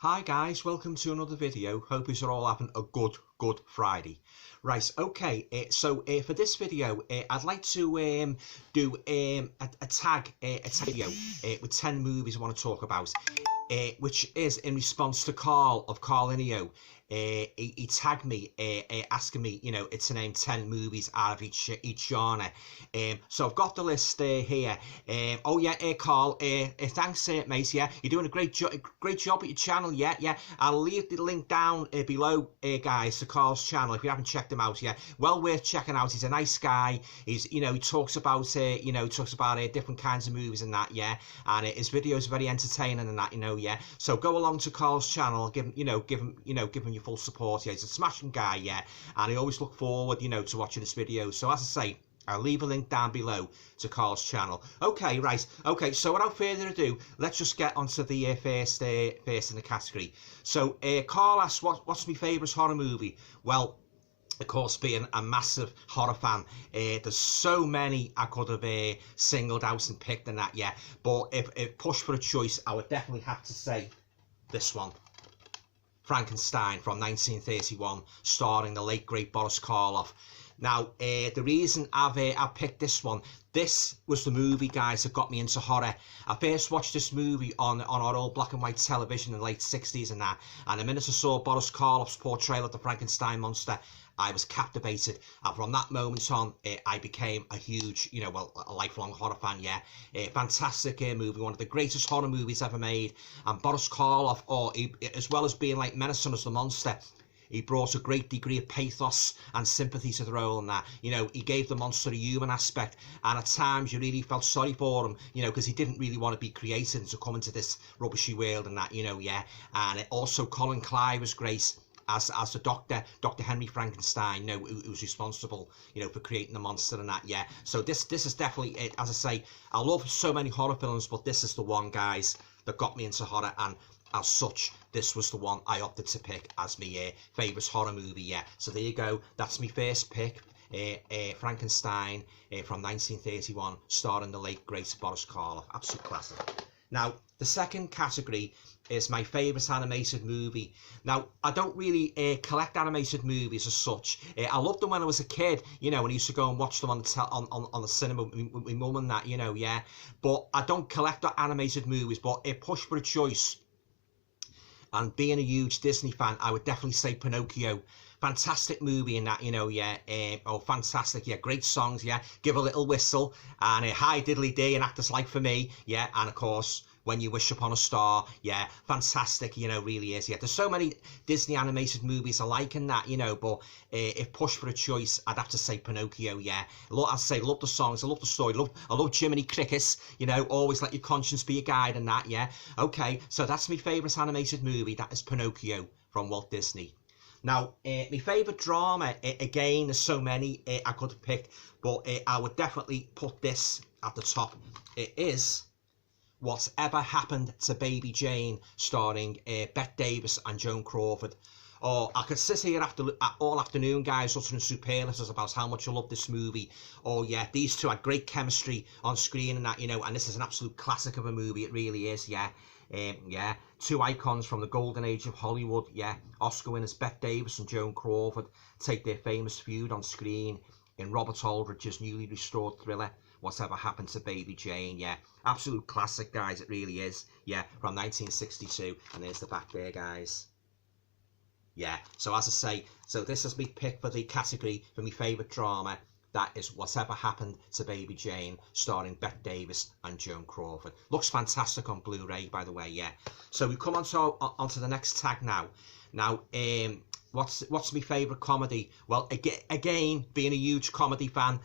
Hi guys, welcome to another video. Hope you're all having a good Friday. Right, okay, so for this video, I'd like to do a tag video with 10 movies I want to talk about, which is in response to Carl of Carlinio. He tagged me asking me, to name 10 movies out of each genre. So I've got the list here. Oh yeah, Carl, thanks mate, yeah, you're doing a great job at your channel. Yeah, I'll leave the link down below, guys, to Carl's channel if you haven't checked him out. Yeah, well worth checking out. He's a nice guy. He talks about different kinds of movies and that. Yeah, and his videos are very entertaining and that. Yeah. So go along to Carl's channel, give him your full support. Yeah, he's a smashing guy. Yeah, and I always look forward, to watching his videos. So as I say, I'll leave a link down below to Carl's channel. Okay, right. Okay, so without further ado, let's just get onto the first in the category. So Carl asks, what's my favourite horror movie? Well, of course, being a massive horror fan, there's so many I could have singled out and picked and that, yeah. But if pushed for a choice, I would definitely have to say this one. Frankenstein from 1931, starring the late great Boris Karloff. Now, the reason I've picked this one, this was the movie, guys, that got me into horror. I first watched this movie on our old black and white television in the late 60s and that, and the minute I saw Boris Karloff's portrayal of the Frankenstein monster, I was captivated, and from that moment on, I became a huge, a lifelong horror fan. Yeah, fantastic movie, one of the greatest horror movies ever made. And Boris Karloff, as well as being like menacing as the monster, he brought a great degree of pathos and sympathy to the role, and that, he gave the monster a human aspect, and at times you really felt sorry for him, because he didn't really want to be created and to come into this rubbishy world and that, yeah. And also Colin Clive was great as the Dr. Henry Frankenstein, who was responsible, for creating the monster and that, yeah. So this is definitely it. As I say, I love so many horror films, but this is the one, guys, that got me into horror, and as such, this was the one I opted to pick as my favourite horror movie, yeah. So there you go, that's my first pick, Frankenstein from 1931, starring the late great Boris Karloff. Absolute classic. Now, the second category is my favourite animated movie. Now, I don't really collect animated movies as such. I loved them when I was a kid, when I used to go and watch them on the cinema with my mum and that, yeah. But I don't collect animated movies, but if pushed for a choice, and being a huge Disney fan, I would definitely say Pinocchio. Fantastic movie in that, yeah. Fantastic, yeah. Great songs, yeah. Give a Little Whistle, and Hi Diddly Dee, and Act Just Like for Me, yeah. And of course, When You Wish Upon a Star, yeah. Fantastic, really is, yeah. There's so many Disney animated movies I like in that, but if pushed for a choice, I'd have to say Pinocchio, yeah. I'd say love the songs, I love the story, I love Jiminy Cricket, always let your conscience be your guide and that, yeah. Okay, so that's my favourite animated movie, that is Pinocchio from Walt Disney. Now, my favourite drama, again, there's so many I could have picked, but I would definitely put this at the top. It is Whatever Happened to Baby Jane, starring Bette Davis and Joan Crawford. Oh, I could sit here all afternoon, guys, uttering superlatives about how much I love this movie. Oh yeah, these two had great chemistry on screen and that, and this is an absolute classic of a movie. It really is, yeah. Yeah, two icons from the golden age of Hollywood, yeah. Oscar winners Bette Davis and Joan Crawford take their famous feud on screen in Robert Aldrich's newly restored thriller, Whatever Happened to Baby Jane, yeah. Absolute classic, guys, it really is, yeah, from 1962. And there's the back there, guys. Yeah, so as I say, so this is my pick for the category for my favourite drama. That is Whatever Happened to Baby Jane, starring Bette Davis and Joan Crawford. Looks fantastic on Blu-ray, by the way, yeah. So we come onto the next tag now. Now, what's my favourite comedy? Well, again, being a huge comedy fan,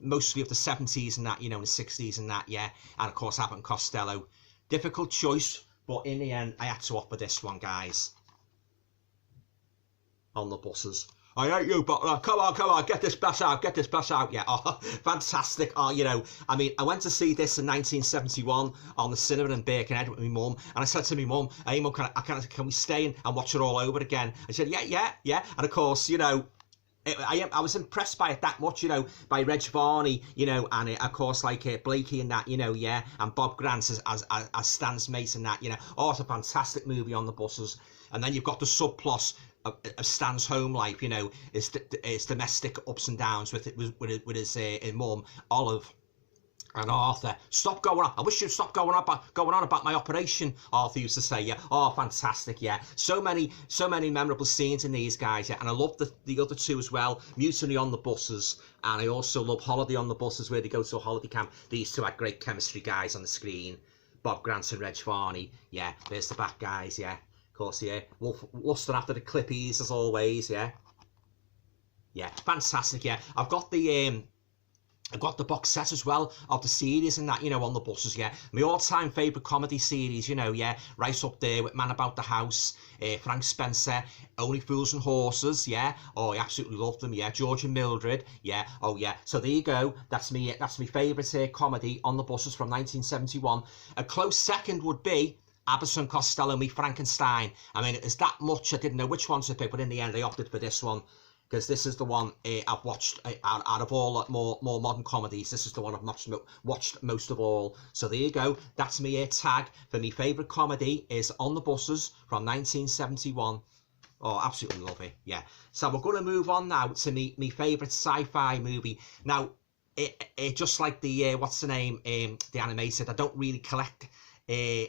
mostly of the 70s and that, and the 60s and that, yeah. And of course, Abbott and Costello. Difficult choice, but in the end, I had to offer this one, guys. On the buses. I hate you, Butler. Come on, get this bus out, yeah. Oh, fantastic. Oh, I mean, I went to see this in 1971 on the cinema in Birkenhead with my mum, and I said to my mum, hey, Mum, can we stay and watch it all over again? I said, yeah. And of course, I was impressed by it that much, you know, by Reg Varney, you know, and of course like Blakey and that, you know, yeah, and Bob Grant as Stan's mate and that, you know. Oh, it's a fantastic movie on the buses. And then you've got the subplot of Stan's home life, you know, his domestic ups and downs with his mum Olive. And Arthur, stop going on. I wish you'd stop going on about my operation, Arthur used to say, yeah. Oh, fantastic, yeah. So many memorable scenes in these guys, yeah. And I love the other two as well, Mutiny on the Buses, and I also love Holiday on the Buses, where they go to a holiday camp. These two had great chemistry, guys, on the screen. Bob Grant and Reg Varney, yeah. There's the back guys, yeah. Of course, yeah. Wolf lusting after the Clippies, as always, yeah. Yeah, fantastic, yeah. I've got the box set as well of the series and that, you know, on the buses, yeah. My all-time favourite comedy series, you know, yeah, right up there with Man About the House, Frank Spencer, Only Fools and Horses, yeah. Oh, I absolutely love them, yeah. George and Mildred, yeah. Oh, yeah. So there you go. That's my favourite comedy on the buses from 1971. A close second would be Abbott and Costello Meet Frankenstein. I mean, it's that much I didn't know which one to pick, but in the end I opted for this one, because this is the one I've watched out of all more modern comedies. This is the one I've watched most of all. So there you go. That's me tag for my favourite comedy is On the Buses from 1971. Oh, absolutely love it. Yeah. So we're going to move on now to my favourite sci-fi movie. Now, it just like the what's the name? The animated. I don't really collect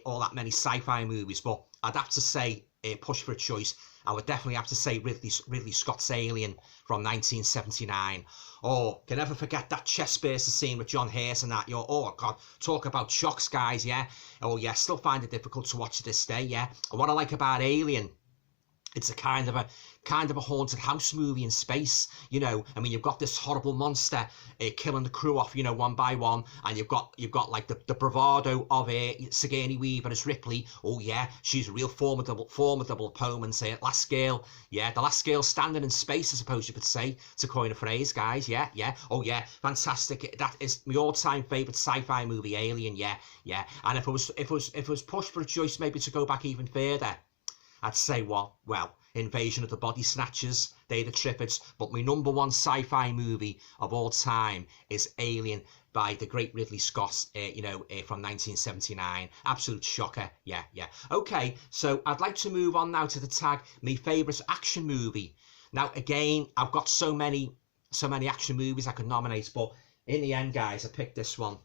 all that many sci-fi movies, but I'd have to say, push for a choice, I would definitely have to say Ridley Scott's Alien from 1979. Oh, can never forget that chest burster scene with John Hurt and that. Oh God, talk about shocks, guys, yeah. Oh yeah, still find it difficult to watch to this day, yeah. And what I like about Alien, it's a kind of a haunted house movie in space, you know. I mean, you've got this horrible monster killing the crew off, you know, one by one, and you've got like the bravado of Sigourney Weaver as Ripley. Oh yeah, she's a real formidable opponent. Last girl, yeah, the last girl standing in space, I suppose you could say, to coin a phrase, guys. Yeah. Oh yeah, fantastic. That is my all-time favorite sci-fi movie, Alien. Yeah. And if it was pushed for a choice, maybe to go back even further, I'd say well, Invasion of the Body Snatchers, they're the Trippids, but my number one sci-fi movie of all time is Alien by the great Ridley Scott, from 1979. Absolute shocker, yeah. Okay, so I'd like to move on now to the tag, my favourite action movie. Now, again, I've got so many action movies I could nominate, but in the end, guys, I picked this one.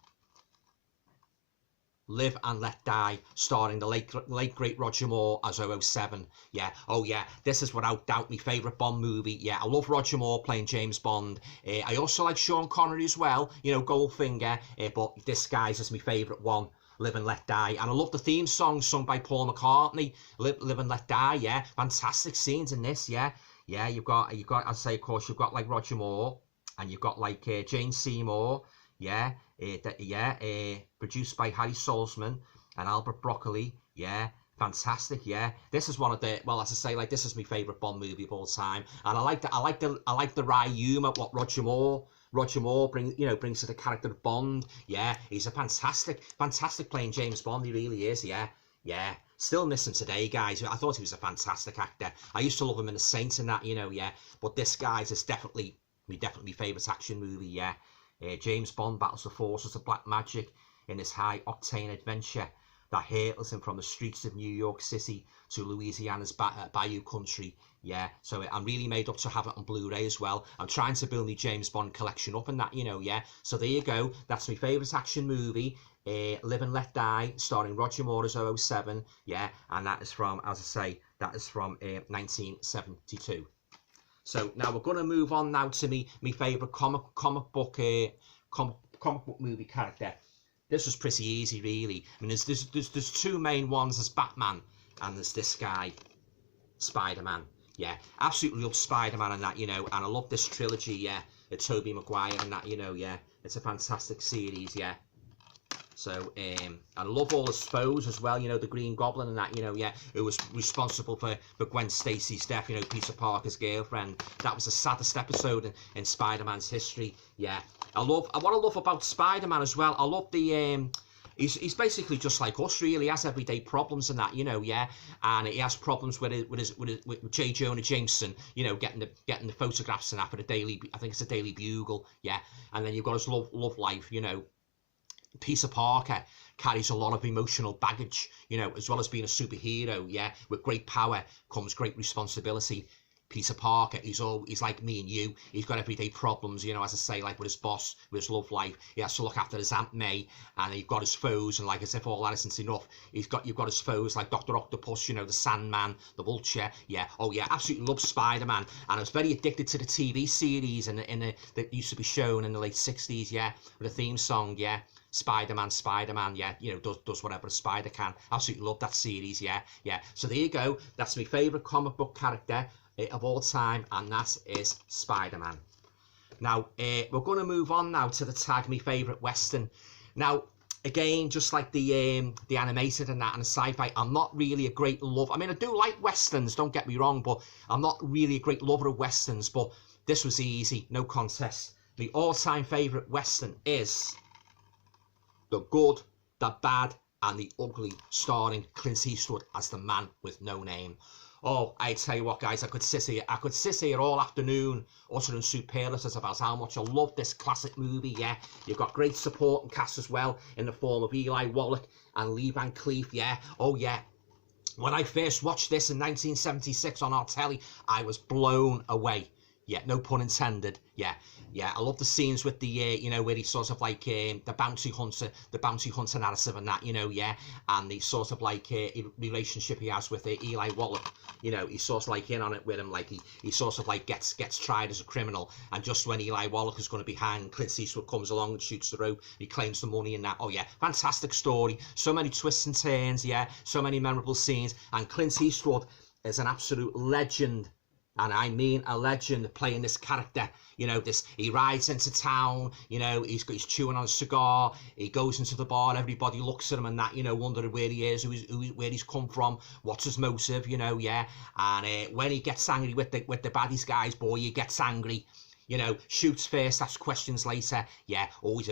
Live and Let Die, starring the late great Roger Moore as 007. Yeah, oh yeah, this is without doubt my favourite Bond movie. Yeah, I love Roger Moore playing James Bond. I also like Sean Connery as well, you know, Goldfinger, but this guy's is my favourite one, Live and Let Die. And I love the theme song sung by Paul McCartney, Live and Let Die, yeah. Fantastic scenes in this, yeah. Yeah, you've got, I'd say, of course, you've got like Roger Moore, and you've got like Jane Seymour, yeah. Produced by Harry Saltzman and Albert Broccoli. Yeah, fantastic. Yeah, this is one of the, well, as I say, like, this is my favourite Bond movie of all time, and I like the wry humour what Roger Moore brings to the character of Bond. Yeah, he's a fantastic playing James Bond. He really is. Yeah. Still miss him today, guys. I thought he was a fantastic actor. I used to love him in The Saint and that, you know. Yeah, but this guy's is definitely my favourite action movie. Yeah. James Bond battles the forces of black magic in this high-octane adventure that hurtles him from the streets of New York City to Louisiana's Bayou Country. Yeah, so I'm really made up to have it on Blu-ray as well. I'm trying to build my James Bond collection up and that, you know, yeah. So there you go. That's my favourite action movie, Live and Let Die, starring Roger Moore as 007. Yeah, and that is from, as I say, 1972. So now we're going to move on now to me favourite comic book movie character. This was pretty easy, really. I mean, there's two main ones. There's Batman and there's this guy, Spider-Man. Yeah, absolutely love Spider-Man and that, you know. And I love this trilogy, yeah. Tobey Maguire and that, you know, yeah. It's a fantastic series, yeah. So, I love all his foes as well, you know, the Green Goblin and that, you know, yeah, who was responsible for Gwen Stacy's death, you know, Peter Parker's girlfriend. That was the saddest episode in Spider-Man's history, yeah. What I love about Spider-Man as well, I love the he's basically just like us, really. He has everyday problems and that, you know, yeah. And he has problems with J. Jonah Jameson, you know, getting the photographs and that for the Daily, I think it's a Daily Bugle, yeah. And then you've got his love life, you know. Peter Parker carries a lot of emotional baggage, you know, as well as being a superhero, yeah. With great power comes great responsibility. Peter Parker, he's like me and you. He's got everyday problems, you know, as I say, like with his boss, with his love life. He has to look after his Aunt May, and you've got his foes, and like as if all that isn't enough, you've got his foes like Dr. Octopus, you know, the Sandman, the Vulture, yeah. Oh yeah, absolutely love Spider-Man, and I was very addicted to the TV series that used to be shown in the late 60s, yeah, with a theme song, yeah. Spider-Man, yeah, you know, does whatever a spider can. Absolutely love that series, yeah, yeah. So there you go. That's my favourite comic book character of all time, and that is Spider-Man. Now, we're going to move on now to the tag, my favourite Western. Now, again, just like the animated and that and the sci-fi, I'm not really a great lover. I mean, I do like Westerns, don't get me wrong, but I'm not really a great lover of Westerns, but this was easy, no contest. The all-time favourite Western is The Good, the Bad, and the Ugly, starring Clint Eastwood as the man with no name. Oh, I tell you what, guys, I could sit here all afternoon uttering superlatives about how much I love this classic movie, yeah. You've got great support and cast as well in the form of Eli Wallach and Lee Van Cleef, yeah. Oh, yeah. When I first watched this in 1976 on our telly, I was blown away. Yeah, no pun intended, yeah. Yeah, I love the scenes with the, you know, where he's sort of like the bounty hunter narrative and that, you know, yeah, and the sort of like relationship he has with Eli Wallach, you know, he's sort of like in on it with him, like he sort of like gets tried as a criminal, and just when Eli Wallach is going to be hanged, Clint Eastwood comes along and shoots the rope, he claims the money and that. Oh yeah, fantastic story, so many twists and turns, yeah, so many memorable scenes, and Clint Eastwood is an absolute legend. And I mean a legend playing this character. You know, he rides into town, you know, he's chewing on a cigar, he goes into the bar, everybody looks at him and that, you know, wondering where he is, where he's come from, what's his motive, you know, yeah. And when he gets angry with the baddies guys, boy, he gets angry. You know, shoots first, asks questions later. Yeah, always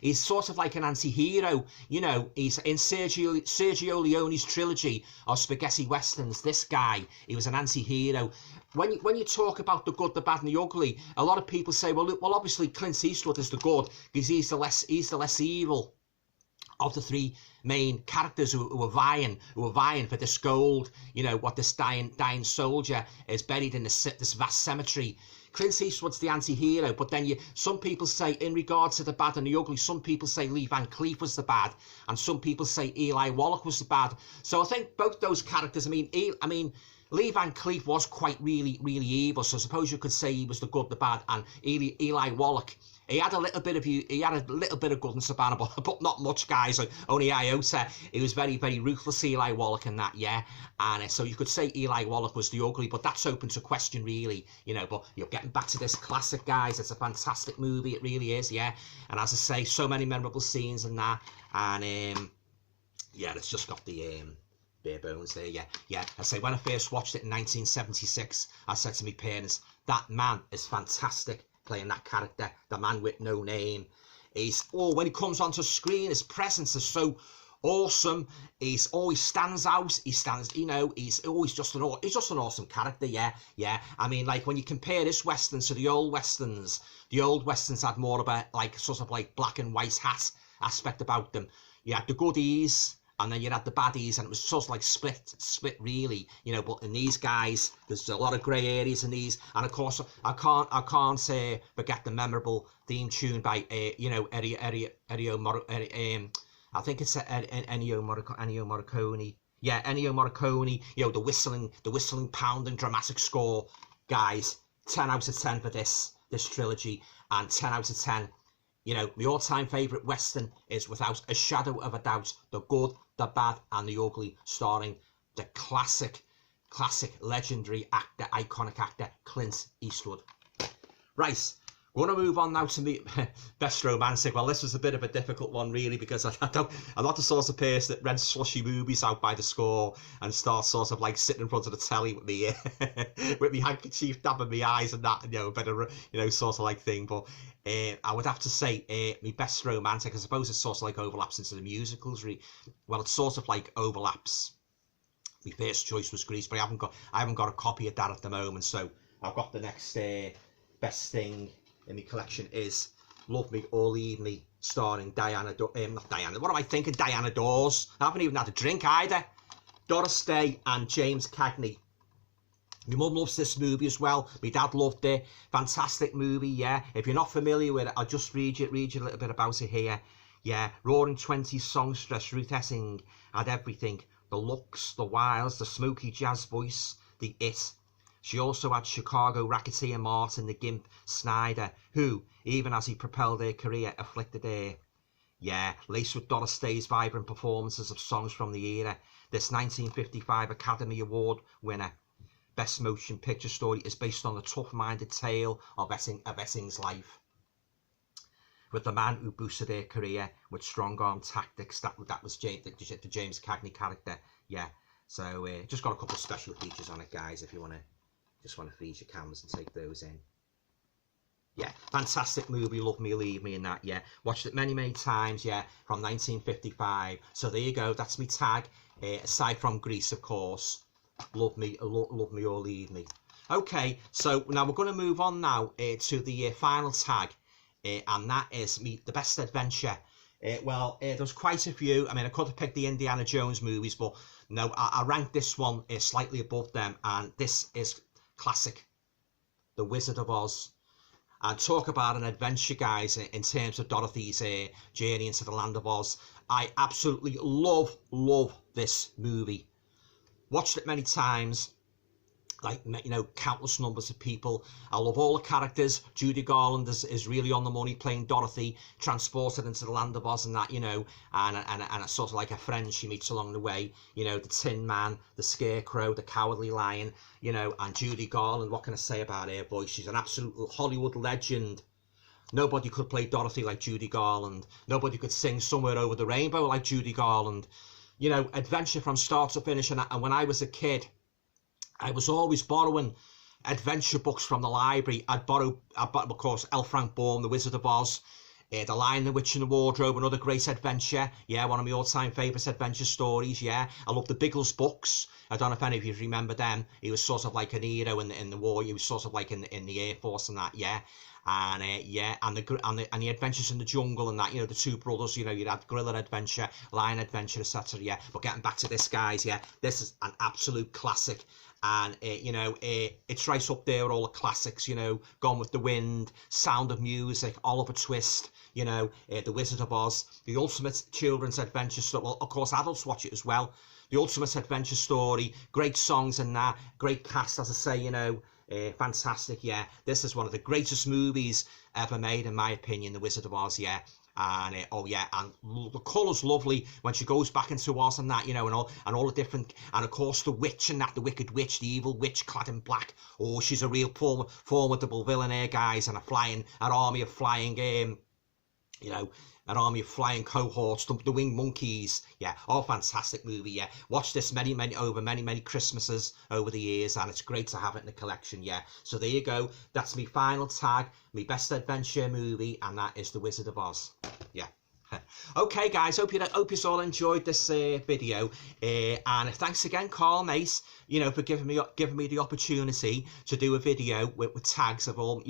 he's sort of like an anti-hero. You know, he's in Sergio Leone's trilogy of spaghetti westerns. This guy, he was an anti-hero. When you talk about the good, the bad, and the ugly, a lot of people say, well, obviously Clint Eastwood is the good because he's the less evil of the three main characters who are vying for this gold. You know, what this dying soldier is buried in this vast cemetery. Clint Eastwood's the anti-hero, but then some people say, in regards to the bad and the ugly, some people say Lee Van Cleef was the bad, and some people say Eli Wallach was the bad. So I think both those characters, I mean, Lee Van Cleef was quite really evil, so I suppose you could say he was the good, the bad, and Eli Wallach, he had a little bit of good in Savannah, but not much, guys, only iota. He was very ruthless, Eli Wallach, and that, yeah. And so you could say Eli Wallach was the ugly, but that's open to question, really, you know. But you're getting back to this classic, guys. It's a fantastic movie, it really is, yeah. And as I say, so many memorable scenes and that, and yeah, it's just got the bare bones there, yeah. I say, when I first watched it in 1976, I said to my parents, that man is fantastic playing that character, the man with no name. When he comes onto screen, his presence is so awesome. He's always stands out. He's always just an awesome character, yeah. I mean, like, when you compare this Western to the old Westerns had more of a, like, sort of like black and white hat aspect about them. You had the goodies, and then you had the baddies, and it was sort of like split really, you know. But in these guys, there's a lot of grey areas in these, and of course, I can't forget the memorable theme tune by I think it's Ennio Morricone. Yeah, Ennio Morricone. You know, the whistling pounding dramatic score, guys. 10 out of 10 for this trilogy, and 10 out of 10. You know, my all-time favourite Western is, without a shadow of a doubt, The Good, the Bad, and the Ugly, starring the classic, legendary actor, iconic actor, Clint Eastwood. Right, We're going to move on now to me best romantic. Well, this was a bit of a difficult one, really, because I'm not the sort of person that rents slushy movies out by the score and starts sort of like sitting in front of the telly with me, with me handkerchief dabbing my eyes and that, a bit of, sort of like thing. But I would have to say my best romantic, I suppose it sort of like overlaps into the musicals. Well, it sort of like overlaps. My first choice was Grease, but I haven't got a copy of that at the moment. So I've got the next best thing in my collection is Love Me or Leave Me, starring Diana, not Diana, what am I thinking? Diana Dawes. I haven't even had a drink either. Doris Day and James Cagney. My mum loves this movie as well. My dad loved it. Fantastic movie, yeah. If you're not familiar with it, I'll just read you a little bit about it here. Yeah, Roaring Twenties songstress Ruth Essing had everything. The looks, the wiles, the smoky jazz voice, the it. She also had Chicago racketeer Martin the Gimp Snyder, who, even as he propelled her career, afflicted her. Yeah, laced with Doris Day's vibrant performances of songs from the era, this 1955 Academy Award winner Best Motion Picture Story is based on the tough-minded tale of Essing's life, with the man who boosted her career with strong-arm tactics. That was the James Cagney character. Yeah, so just got a couple of special features on it, guys, if you just want to freeze your cameras and take those in. Yeah, fantastic movie, Love Me, Leave Me, and that, yeah. Watched it many, many times, yeah, from 1955. So there you go, that's me tag. Aside from Grease, of course, Love Me or Leave Me. Okay, so now we're going to move on now to the final tag, and that is the best adventure. Well, there's quite a few. I mean, I could have picked the Indiana Jones movies, but no, I ranked this one slightly above them, and this is classic, The Wizard of Oz. And talk about an adventure, guys, in terms of Dorothy's journey into the land of Oz. I absolutely love this movie. Watched it many times, like, countless numbers of people. I love all the characters. Judy Garland is really on the money, playing Dorothy, transported into the land of Oz and that, and a sort of like a friend she meets along the way, the Tin Man, the Scarecrow, the Cowardly Lion, and Judy Garland. What can I say about her voice? She's an absolute Hollywood legend. Nobody could play Dorothy like Judy Garland. Nobody could sing Somewhere Over the Rainbow like Judy Garland. Adventure from start to finish. And when I was a kid, I was always borrowing adventure books from the library. I'd borrow, of course, L. Frank Baum, The Wizard of Oz, The Lion, the Witch and the Wardrobe, another great adventure. Yeah, one of my all-time favourite adventure stories, yeah. I love the Biggles books. I don't know if any of you remember them. He was sort of like an hero in the war. He was sort of like in the Air Force and that, yeah. And and the adventures in the jungle and that, the two brothers, you'd had Gorilla Adventure, Lion Adventure, etc. Yeah, but getting back to this, guys, yeah, this is an absolute classic. And it's right up there with all the classics, Gone with the Wind, Sound of Music, Oliver Twist, The Wizard of Oz, the ultimate children's adventure story. Well, of course, adults watch it as well. The ultimate adventure story, great songs and that, great cast, as I say, fantastic. Yeah, this is one of the greatest movies ever made, in my opinion, The Wizard of Oz. Yeah. And and the colours lovely when she goes back into Oz and that, and all the different, and of course the witch and that, the wicked witch, the evil witch clad in black. Oh, she's a real formidable villain here, guys, and an army of flying, an army of flying cohorts, the winged monkeys. Yeah, oh, fantastic movie. Yeah, watched this many Christmases over the years, and it's great to have it in the collection. Yeah, so there you go. That's my final tag, my best adventure movie, and that is The Wizard of Oz. Yeah. Okay, guys, hope you all enjoyed this video, and thanks again, Carl, mate, for giving me the opportunity to do a video with tags of all,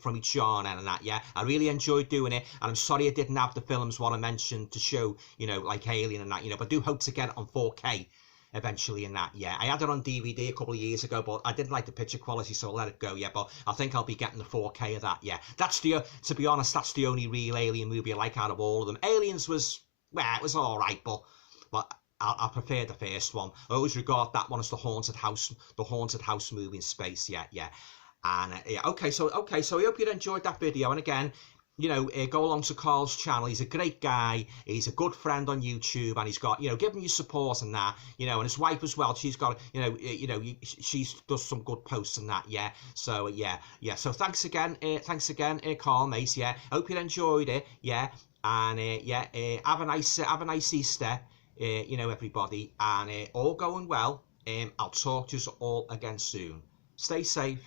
from each genre and that. Yeah, I really enjoyed doing it, and I'm sorry I didn't have the films what I mentioned to show, like Alien and that, but I do hope to get it on 4K eventually in that. Yeah, I had it on DVD a couple of years ago, but I didn't like the picture quality, so I let it go. Yeah, but I think I'll be getting the 4K of that. Yeah, to be honest, that's the only real Alien movie I like out of all of them. Aliens was, well, it was all right, but I prefer the first one. I always regard that one as the haunted house movie in space. Yeah. And yeah, okay, so I hope you enjoyed that video, and again, you know, go along to Carl's channel. He's a great guy. He's a good friend on YouTube, and he's got, you know, give him your support and that, you know, and his wife as well. She's got, you know, she does some good posts and that, yeah. So yeah. So thanks again, Carl, mate. Yeah, hope you enjoyed it, yeah, and yeah, have a nice Easter, you know, everybody, and all going well. I'll talk to you all again soon. Stay safe.